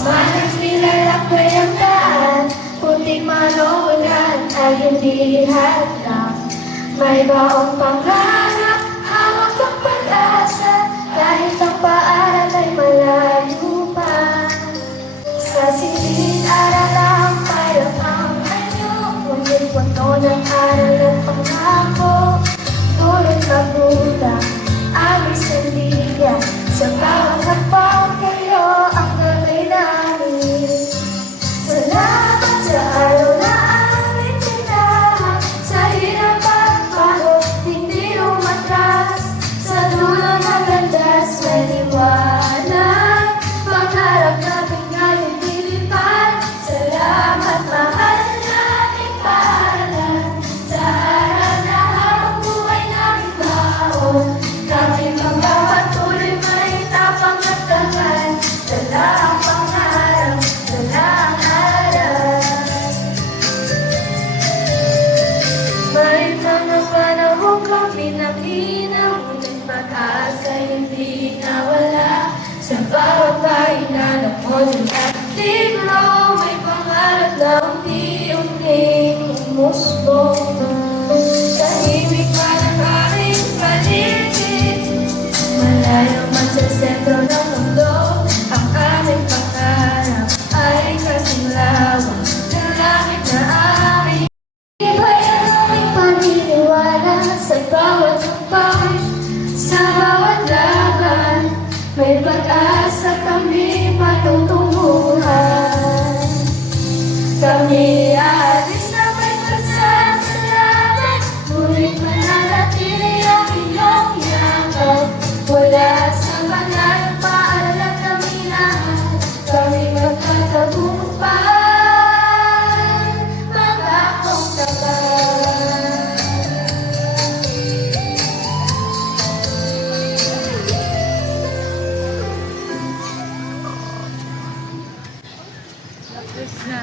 Malas nilalakbay ang daan, puting manuulan ay hindi hadlang. May baong pangarap, hawak ang pag-asa, kahit ang paaral ay malayo pa. Sa silid aral ang parang ang anyo, ngunit puno ng aral at pangako. Tuloy magulang, aming sandigan, sa bawat hapang kayo ang gabay namin. Salamat sa araw na aming tinahak, sa hirap at pagod, hindi umatras. Sa dulo ng landas may liwanag, pangarap namin ngayon lilipad. Salamat mahal na aming paaral, sa aral na habang buhay namin baon. Kami magpapatuloy may tapang at tapat, dala ang pangarap, dala ang aral. May mga panahon kami naminaw, ngunit pag-asa hindi nawala. Sa bawat pahina ng modern at libro, may pangarap na unti-unting umusbong. Tahimik pa ng aming paligid, malayo man sa sentro ng mundo, ang aming pangarap ay kasing lawak ng langit na aming. Iba'y ang aming paniniwala sa bawat hakbang, sa bawat laban, may pag-asa kami patutunguhan. Kami aalis na may pasasalamat, ngunit mananatili ang inyong yakap. Wala sa banal paaral at kami lahat, kami magtatagumpay, pangakong tapat. Tapos na.